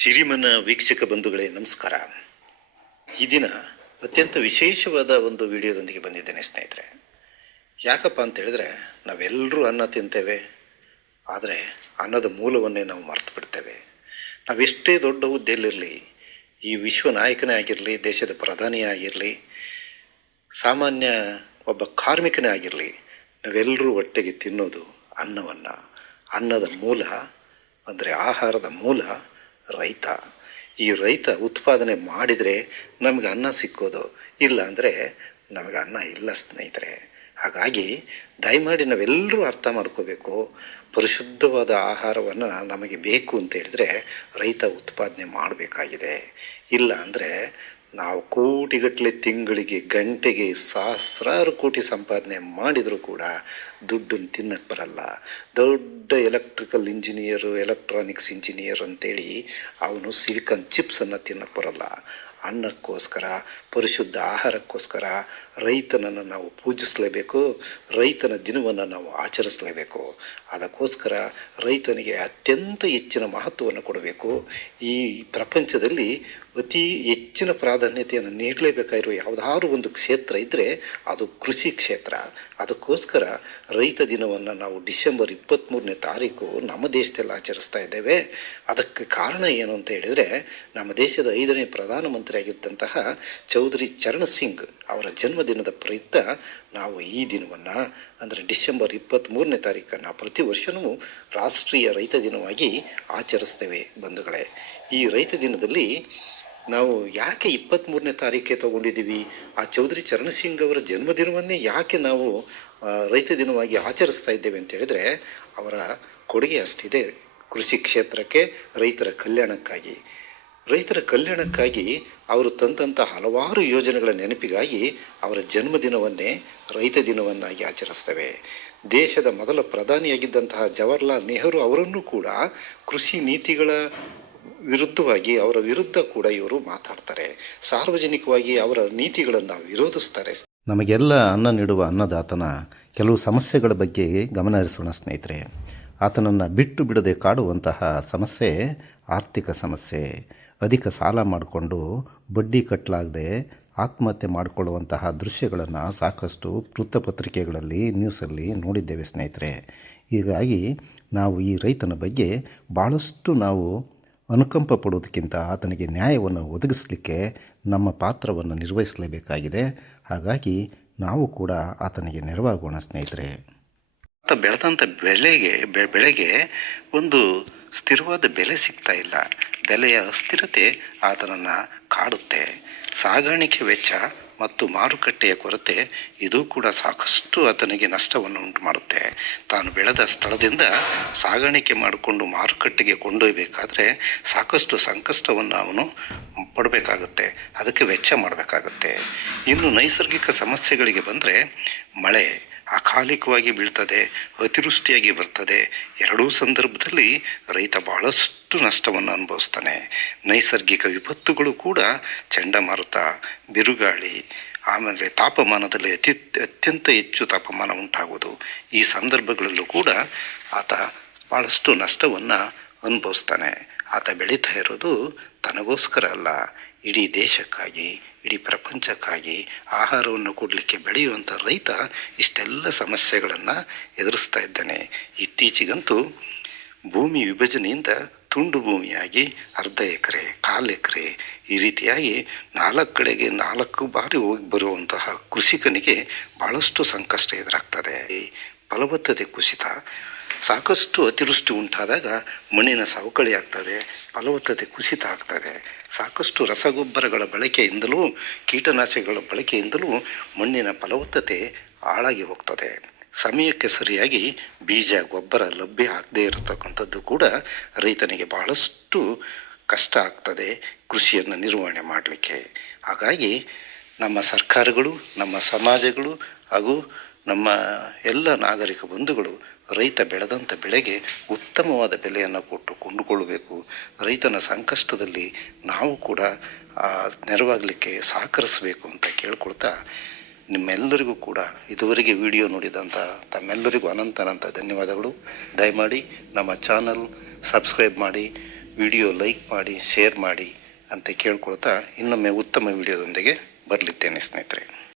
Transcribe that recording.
ಸಿರಿಮನ ವೀಕ್ಷಕ ಬಂಧುಗಳೇ ನಮಸ್ಕಾರ. ಈ ದಿನ ಅತ್ಯಂತ ವಿಶೇಷವಾದ ಒಂದು ವಿಡಿಯೋದೊಂದಿಗೆ ಬಂದಿದ್ದೇನೆ ಸ್ನೇಹಿತರೆ. ಯಾಕಪ್ಪ ಅಂತ ಹೇಳಿದ್ರೆ, ನಾವೆಲ್ಲರೂ ಅನ್ನ ತಿಂತೇವೆ, ಆದರೆ ಅನ್ನದ ಮೂಲವನ್ನೇ ನಾವು ಮರೆತು ಬಿಡ್ತೇವೆ. ನಾವೆಷ್ಟೇ ದೊಡ್ಡ ಹುದ್ದೆಯಲ್ಲಿರಲಿ, ಈ ವಿಶ್ವ ನಾಯಕನೇ ಆಗಿರಲಿ, ದೇಶದ ಪ್ರಧಾನಿ ಆಗಿರಲಿ, ಸಾಮಾನ್ಯ ಒಬ್ಬ ಕಾರ್ಮಿಕನೇ ಆಗಿರಲಿ, ನಾವೆಲ್ಲರೂ ಒಟ್ಟಿಗೆ ತಿನ್ನೋದು ಅನ್ನವನ್ನು. ಅನ್ನದ ಮೂಲ ಅಂದರೆ ಆಹಾರದ ಮೂಲ ರೈತ. ಈ ರೈತ ಉತ್ಪಾದನೆ ಮಾಡಿದರೆ ನಮಗೆ ಅನ್ನ ಸಿಕ್ಕೋದು, ಇಲ್ಲ ಅಂದರೆ ನಮಗೆ ಅನ್ನ ಇಲ್ಲ ಸ್ನೇಹಿತರೆ. ಹಾಗಾಗಿ ದಯಮಾಡಿ ನಾವೆಲ್ಲರೂ ಅರ್ಥ ಮಾಡ್ಕೋಬೇಕು, ಪರಿಶುದ್ಧವಾದ ಆಹಾರವನ್ನು ನಮಗೆ ಬೇಕು ಅಂತ ಹೇಳಿದರೆ ರೈತ ಉತ್ಪಾದನೆ ಮಾಡಬೇಕಾಗಿದೆ. ಇಲ್ಲ ಅಂದರೆ ನಾವು ಕೋಟಿಗಟ್ಟಲೆ ತಿಂಗಳಿಗೆ ಗಂಟೆಗೆ ಸಹಸ್ರಾರು ಕೋಟಿ ಸಂಪಾದನೆ ಮಾಡಿದರೂ ಕೂಡ ದುಡ್ಡನ್ನು ತಿನ್ನಕ್ಕೆ ಬರಲ್ಲ. ದೊಡ್ಡ ಎಲೆಕ್ಟ್ರಿಕಲ್ ಇಂಜಿನಿಯರು, ಎಲೆಕ್ಟ್ರಾನಿಕ್ಸ್ ಇಂಜಿನಿಯರ್ ಅಂತೇಳಿ ಅವನು ಸಿಲಿಕಾನ್ ಚಿಪ್ಸನ್ನು ತಿನ್ನಕ್ಕೆ ಬರಲ್ಲ. ಅನ್ನಕ್ಕೋಸ್ಕರ, ಪರಿಶುದ್ಧ ಆಹಾರಕ್ಕೋಸ್ಕರ ರೈತನನ್ನು ನಾವು ಪೂಜಿಸಲೇಬೇಕು, ರೈತನ ದಿನವನ್ನು ನಾವು ಆಚರಿಸಲೇಬೇಕು. ಅದಕ್ಕೋಸ್ಕರ ರೈತನಿಗೆ ಅತ್ಯಂತ ಹೆಚ್ಚಿನ ಮಹತ್ವವನ್ನು ಕೊಡಬೇಕು. ಈ ಪ್ರಪಂಚದಲ್ಲಿ ಅತಿ ಹೆಚ್ಚಿನ ಪ್ರಾಧಾನ್ಯತೆಯನ್ನು ನೀಡಲೇಬೇಕಾಗಿರುವ ಯಾವುದಾದ್ರೂ ಒಂದು ಕ್ಷೇತ್ರ ಇದ್ದರೆ ಅದು ಕೃಷಿ ಕ್ಷೇತ್ರ. ಅದಕ್ಕೋಸ್ಕರ ರೈತ ದಿನವನ್ನು ನಾವು ಡಿಸೆಂಬರ್ 23ನೇ ತಾರೀಕು ನಮ್ಮ ದೇಶದಲ್ಲಿ ಆಚರಿಸ್ತಾ ಇದ್ದೇವೆ. ಅದಕ್ಕೆ ಕಾರಣ ಏನು ಅಂತ ಹೇಳಿದರೆ, ನಮ್ಮ ದೇಶದ 5ನೇ ಪ್ರಧಾನಮಂತ್ರಿಯಾಗಿದ್ದಂತಹ ಚೌಧರಿ ಚರಣ್ ಸಿಂಗ್ ಅವರ ಜನ್ಮದಿನದ ಪ್ರಯುಕ್ತ ನಾವು ಈ ದಿನವನ್ನು ಅಂದರೆ ಡಿಸೆಂಬರ್ 23ನೇ ತಾರೀಕನ್ನು ಪ್ರತಿ ವರ್ಷವೂ ರಾಷ್ಟ್ರೀಯ ರೈತ ದಿನವಾಗಿ ಆಚರಿಸ್ತೇವೆ ಬಂಧುಗಳೇ. ಈ ರೈತ ದಿನದಲ್ಲಿ ನಾವು ಯಾಕೆ 23ನೇ ತಾರೀಕೆ ತಗೊಂಡಿದ್ದೀವಿ, ಆ ಚೌಧರಿ ಚರಣ್ ಸಿಂಗ್ ಅವರ ಜನ್ಮದಿನವನ್ನೇ ಯಾಕೆ ನಾವು ರೈತ ದಿನವಾಗಿ ಆಚರಿಸ್ತಾ ಇದ್ದೇವೆ ಅಂತ ಹೇಳಿದರೆ, ಅವರ ಕೊಡುಗೆ ಅಷ್ಟಿದೆ ಕೃಷಿ ಕ್ಷೇತ್ರಕ್ಕೆ, ರೈತರ ಕಲ್ಯಾಣಕ್ಕಾಗಿ. ರೈತರ ಕಲ್ಯಾಣಕ್ಕಾಗಿ ಅವರು ತಂದಂಥ ಹಲವಾರು ಯೋಜನೆಗಳ ನೆನಪಿಗಾಗಿ ಅವರ ಜನ್ಮದಿನವನ್ನೇ ರೈತ ದಿನವನ್ನಾಗಿ ಆಚರಿಸ್ತೇವೆ. ದೇಶದ ಮೊದಲ ಪ್ರಧಾನಿಯಾಗಿದ್ದಂತಹ ಜವಾಹರ್ಲಾಲ್ ನೆಹರು ಅವರನ್ನು ಕೂಡ ಕೃಷಿ ನೀತಿಗಳ ವಿರುದ್ಧವಾಗಿ, ಅವರ ವಿರುದ್ಧ ಕೂಡ ಇವರು ಮಾತಾಡ್ತಾರೆ. ಸಾರ್ವಜನಿಕವಾಗಿ ಅವರ ನೀತಿಗಳನ್ನು ವಿರೋಧಿಸ್ತಾರೆ. ನಮಗೆಲ್ಲ ಅನ್ನ ನೀಡುವ ಅನ್ನದಾತನ ಕೆಲವು ಸಮಸ್ಯೆಗಳ ಬಗ್ಗೆ ಗಮನ ಹರಿಸೋಣ ಸ್ನೇಹಿತರೆ. ಆತನನ್ನು ಬಿಟ್ಟು ಬಿಡದೆ ಕಾಡುವಂತಹ ಸಮಸ್ಯೆ ಆರ್ಥಿಕ ಸಮಸ್ಯೆ. ಅಧಿಕ ಸಾಲ ಮಾಡಿಕೊಂಡು ಬಡ್ಡಿ ಕಟ್ಟಲಾಗದೆ ಆತ್ಮಹತ್ಯೆ ಮಾಡಿಕೊಳ್ಳುವಂತಹ ದೃಶ್ಯಗಳನ್ನು ಸಾಕಷ್ಟು ವೃತ್ತಪತ್ರಿಕೆಗಳಲ್ಲಿ, ನ್ಯೂಸಲ್ಲಿ ನೋಡಿದ್ದೇವೆ ಸ್ನೇಹಿತರೆ. ಹೀಗಾಗಿ ನಾವು ಈ ರೈತನ ಬಗ್ಗೆ ಭಾಳಷ್ಟು ನಾವು ಅನುಕಂಪ ಪಡುವುದಕ್ಕಿಂತ ಆತನಿಗೆ ನ್ಯಾಯವನ್ನು ಒದಗಿಸಲಿಕ್ಕೆ ನಮ್ಮ ಪಾತ್ರವನ್ನು ನಿರ್ವಹಿಸಲೇಬೇಕಾಗಿದೆ. ಹಾಗಾಗಿ ನಾವು ಕೂಡ ಆತನಿಗೆ ನೆರವಾಗೋಣ ಸ್ನೇಹಿತರೆ. ಬೆಳೆದಂಥ ಬೆಳೆಗೆ ಒಂದು ಸ್ಥಿರವಾದ ಬೆಲೆ ಸಿಗ್ತಾ ಇಲ್ಲ. ಬೆಲೆಯ ಅಸ್ಥಿರತೆ ಆತನನ್ನು ಕಾಡುತ್ತೆ. ಸಾಗಾಣಿಕೆ ವೆಚ್ಚ ಮತ್ತು ಮಾರುಕಟ್ಟೆಯ ಕೊರತೆ ಇದು ಕೂಡ ಸಾಕಷ್ಟು ಆತನಿಗೆ ನಷ್ಟವನ್ನು ಉಂಟು ಮಾಡುತ್ತೆ. ತಾನು ಬೆಳೆದ ಸ್ಥಳದಿಂದ ಸಾಗಾಣಿಕೆ ಮಾಡಿಕೊಂಡು ಮಾರುಕಟ್ಟೆಗೆ ಕೊಂಡೊಯ್ಯಬೇಕಾದ್ರೆ ಸಾಕಷ್ಟು ಸಂಕಷ್ಟವನ್ನು ಅವನು ಪಡಬೇಕಾಗುತ್ತೆ, ಅದಕ್ಕೆ ವೆಚ್ಚ ಮಾಡಬೇಕಾಗುತ್ತೆ. ಇನ್ನು ನೈಸರ್ಗಿಕ ಸಮಸ್ಯೆಗಳಿಗೆ ಬಂದರೆ, ಮಳೆ ಅಕಾಲಿಕವಾಗಿ ಬೀಳ್ತದೆ, ಅತಿವೃಷ್ಟಿಯಾಗಿ ಬರ್ತದೆ. ಎರಡೂ ಸಂದರ್ಭದಲ್ಲಿ ರೈತ ಭಾಳಷ್ಟು ನಷ್ಟವನ್ನು ಅನುಭವಿಸ್ತಾನೆ. ನೈಸರ್ಗಿಕ ವಿಪತ್ತುಗಳು ಕೂಡ ಚಂಡಮಾರುತ, ಬಿರುಗಾಳಿ, ಆಮೇಲೆ ತಾಪಮಾನದಲ್ಲಿ ಅತ್ಯಂತ ಹೆಚ್ಚು ತಾಪಮಾನ ಉಂಟಾಗೋದು, ಈ ಸಂದರ್ಭಗಳಲ್ಲೂ ಕೂಡ ಆತ ಭಾಳಷ್ಟು ನಷ್ಟವನ್ನು ಅನುಭವಿಸ್ತಾನೆ. ಆತ ಬೆಳೀತಾ ಇರೋದು ತನಗೋಸ್ಕರ ಅಲ್ಲ, ಇಡೀ ದೇಶಕ್ಕಾಗಿ, ಇಡೀ ಪ್ರಪಂಚಕ್ಕಾಗಿ ಆಹಾರವನ್ನು ಕೊಡಲಿಕ್ಕೆ ಬೆಳೆಯುವಂಥ ರೈತ ಇಷ್ಟೆಲ್ಲ ಸಮಸ್ಯೆಗಳನ್ನು ಎದುರಿಸ್ತಾ ಇದ್ದಾನೆ. ಇತ್ತೀಚೆಗಂತೂ ಭೂಮಿ ವಿಭಜನೆಯಿಂದ ತುಂಡು ಭೂಮಿಯಾಗಿ ಅರ್ಧ ಎಕರೆ, ಕಾಲು ಎಕರೆ, ಈ ರೀತಿಯಾಗಿ 4 ಕಡೆಗೆ 4 ಬಾರಿ ಹೋಗಿ ಬರುವಂತಹ ಕೃಷಿಕನಿಗೆ ಭಾಳಷ್ಟು ಸಂಕಷ್ಟ ಎದುರಾಗ್ತದೆ. ಫಲವತ್ತತೆ ಕುಸಿತ, ಸಾಕಷ್ಟು ಅತಿವೃಷ್ಟಿ ಉಂಟಾದಾಗ ಮಣ್ಣಿನ ಸವಕಳಿ ಆಗ್ತದೆ, ಫಲವತ್ತತೆ ಕುಸಿತ ಆಗ್ತದೆ. ಸಾಕಷ್ಟು ರಸಗೊಬ್ಬರಗಳ ಬಳಕೆಯಿಂದಲೂ, ಕೀಟನಾಶಕಗಳ ಬಳಕೆಯಿಂದಲೂ ಮಣ್ಣಿನ ಫಲವತ್ತತೆ ಹಾಳಾಗಿ ಹೋಗ್ತದೆ. ಸಮಯಕ್ಕೆ ಸರಿಯಾಗಿ ಬೀಜ, ಗೊಬ್ಬರ ಲಭ್ಯ ಆಗದೇ ಇರತಕ್ಕಂಥದ್ದು ಕೂಡ ರೈತನಿಗೆ ಭಾಳಷ್ಟು ಕಷ್ಟ ಆಗ್ತದೆ ಕೃಷಿಯನ್ನು ನಿರ್ವಹಣೆ ಮಾಡಲಿಕ್ಕೆ. ಹಾಗಾಗಿ ನಮ್ಮ ಸರ್ಕಾರಗಳು, ನಮ್ಮ ಸಮಾಜಗಳು ಹಾಗೂ ನಮ್ಮ ಎಲ್ಲ ನಾಗರಿಕ ಬಂಧುಗಳು ರೈತ ಬೆಳೆದಂಥ ಬೆಳೆಗೆ ಉತ್ತಮವಾದ ಬೆಲೆಯನ್ನು ಕೊಟ್ಟು ಕೊಂಡುಕೊಳ್ಳಬೇಕು. ರೈತನ ಸಂಕಷ್ಟದಲ್ಲಿ ನಾವು ಕೂಡ ನೆರವಾಗಲಿಕ್ಕೆ ಸಹಕರಿಸಬೇಕು ಅಂತ ಕೇಳ್ಕೊಳ್ತಾ, ನಿಮ್ಮೆಲ್ಲರಿಗೂ ಕೂಡ ಇದುವರೆಗೆ ವಿಡಿಯೋ ನೋಡಿದಂಥ ತಮ್ಮೆಲ್ಲರಿಗೂ ಅನಂತ ಧನ್ಯವಾದಗಳು. ದಯಮಾಡಿ ನಮ್ಮ ಚಾನಲ್ ಸಬ್ಸ್ಕ್ರೈಬ್ ಮಾಡಿ, ವಿಡಿಯೋ ಲೈಕ್ ಮಾಡಿ, ಶೇರ್ ಮಾಡಿ ಅಂತ ಕೇಳ್ಕೊಳ್ತಾ ಇನ್ನೊಮ್ಮೆ ಉತ್ತಮ ವಿಡಿಯೋದೊಂದಿಗೆ ಬರಲಿದ್ದೇನೆ ಸ್ನೇಹಿತರೆ.